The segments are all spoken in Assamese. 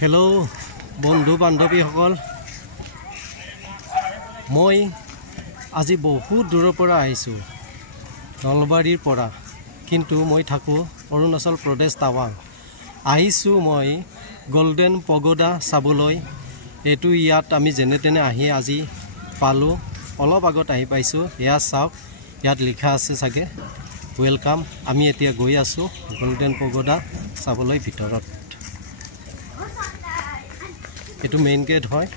हेलो बंधु बान्धवीসকল মই আজি বহুত দূৰৰ পৰা আহিছো নলবাৰীৰ পৰা কিন্তু মই থাকো অৰুণাচল প্ৰদেশ টাৱাং আহিছো মই গোল্ডেন পগোডা চাবলৈ এটু ইয়াত আমি যেনে তেনে আহি আজি পালো অলপ আগত আহি পাইছো ইয়া চাওক ইয়াত লিখা আছে সাগে ওয়েলকাম আমি এতিয়া গৈ আছো গোল্ডেন পগোডা চাবলৈ ভিতৰত এটু মেইন গেট হয়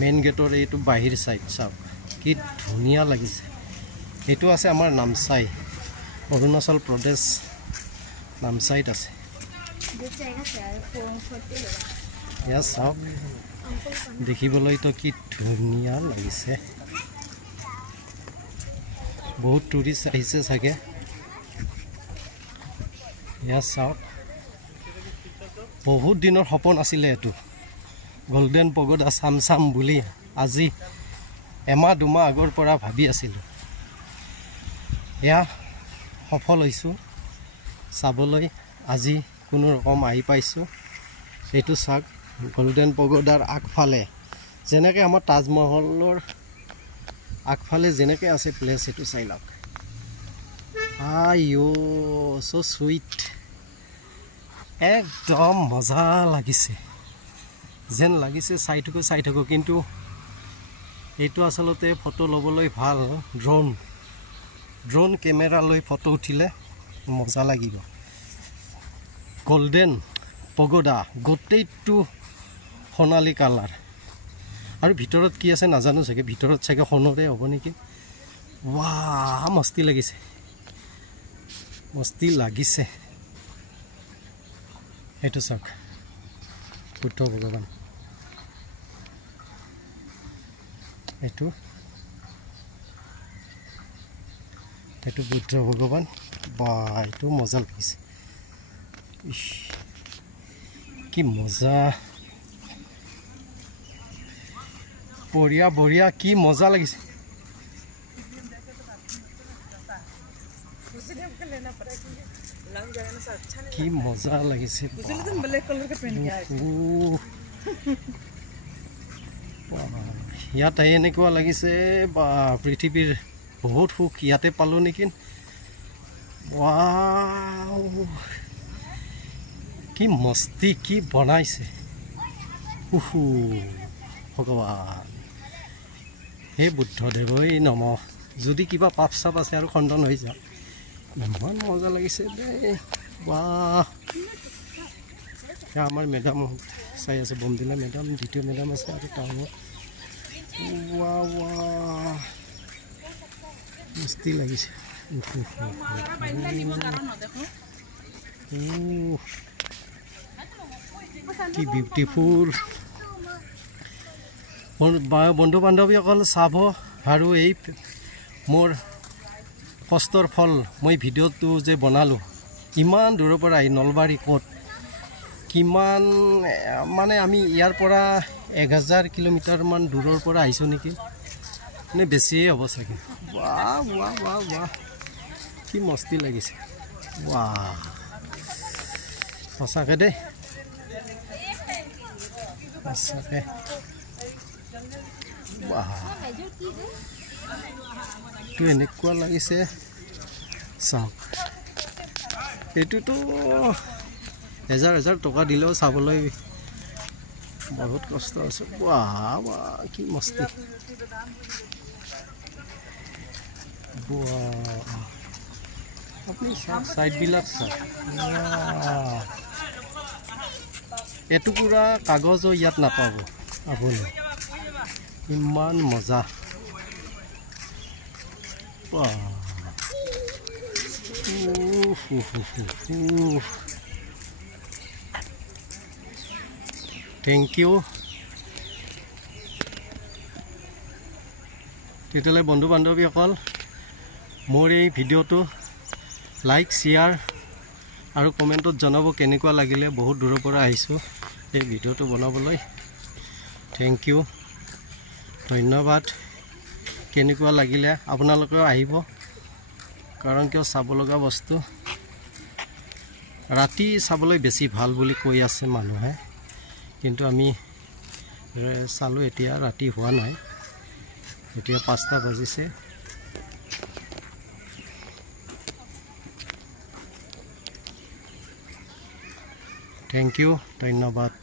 মেইন গেটৰ এইটো বাহিৰ সাইড চাওক কি ধুনিয়া লাগিছে এটু আছে আমাৰ নামচাই অৰুণাচল প্ৰদেশ নামচাইত আছে ইয়া চাওক দেখিবলৈ তো কি ধুনিয়া লাগিছে বহুত টুৰিষ্ট আহিছে সাগে ইয়া চাওক বহুত দিনৰ সপোন আছিল এটু গোল্ডেন পগোডা সাম বুলি আজি এমা দুমা আগৰ পৰা ভাবি আছিল ইয়া সফল হৈছো চাবলৈ আজি কোনো ৰকম আহি পাইছো এটু চাক গোল্ডেন পগোডাৰ আগফালে যেনেকৈ আমাৰ তাজমহলৰ আগফালে যেনেকৈ আছে প্লেস এটু চাই লওক আইও সো সুইট একদম মজা লাগিছে যেন লাগিছে চাই থাকো কিন্তু এইটো আসলতে ফটো লবলৈ ভাল ড্ৰোন ক্যামেৰা লৈ ফটো উঠিলে মজা লাগিব গোল্ডেন পগোডা গোটেইটো সোণালী কালাৰ আৰু ভিতৰত কি আছে নাজানো চাগে ভিতৰত চাগে সোণৰে হ'ব নেকি ওয়াও মস্তি লাগিছে এটো চাওক বুদ্ধ ভগৱান এটো বুদ্ধ ভগৱান বা এটো মজা লাগিছে কি মজা বঢ়িয়া কি মজা লাগিছে কি মজা লাগিছে ইয়াত আহি এনেকুৱা লাগিছে বা পৃথিৱীৰ বহুত সুখ ইয়াতে পালো নেকি ওয়াও কি মস্তি কি বনাইছে ভগৱান হে বুদ্ধদেৱই নম যদি কিবা পাপ চাপ আছে আৰু খণ্ডন হৈ যায় ইমান মজা লাগিছে দেই বাহ আমাৰ মেডাম চাই আছে বমদিলা মেডাম দ্বিতীয় মেডাম আছে আৰু টাউনত মস্তি লাগিছে কি বিউটিফুল বন্ধু বান্ধৱীসকল চাব আৰু এই মোৰ কষ্টৰ ফল মই ভিডিঅ'টো যে বনালো ইমান দূৰৰ পৰা আহি নলবাৰী কোট কিমান মানে আমি ইয়াৰ পৰা 1000 কিলোমিটাৰ মান দূৰৰ পৰা আহিছো নেকি নে বেছিয়ে হ'ব চাগে বাহ কি মস্তি লাগিছে বাহ সঁচাকে দেই সঁচাকে বাহ তো এনেকুৱা লাগিছে চাওক এইটোতো 1000 টকা দিলেও চাবলৈ বহুত কষ্ট আছে বাহ কি মস্তি আপনি সাইড বিলাক চাওক এটুকুৰা কাগজো ইয়াত নাপাব আপুনি ইমান মজা থ্যাংক ইউ তেতিয়ালে বন্ধু বান্ধৱীসকল মোৰ এই ভিডিঅ'টো লাইক শ্বেয়াৰ আৰু কমেণ্টত জনাব কেনেকুৱা লাগিলে বহুত দূৰৰ পৰা আহিছো এই ভিডিঅ'টো বনাবলৈ থ্যাংক ইউ ধন্যবাদ কেনেকুৱা লাগিলে আপোনালোকেও আহিব কাৰণ কিয় চাব লগা বস্তু ৰাতি চাবলৈ বেছি ভাল বুলি কৈ আছে মানুহে, কিন্তু আমি চালোঁ এতিয়া ৰাতি হোৱা নাই, এতিয়া 5টা বাজিছে। থেংক ইউ, ধন্যবাদ।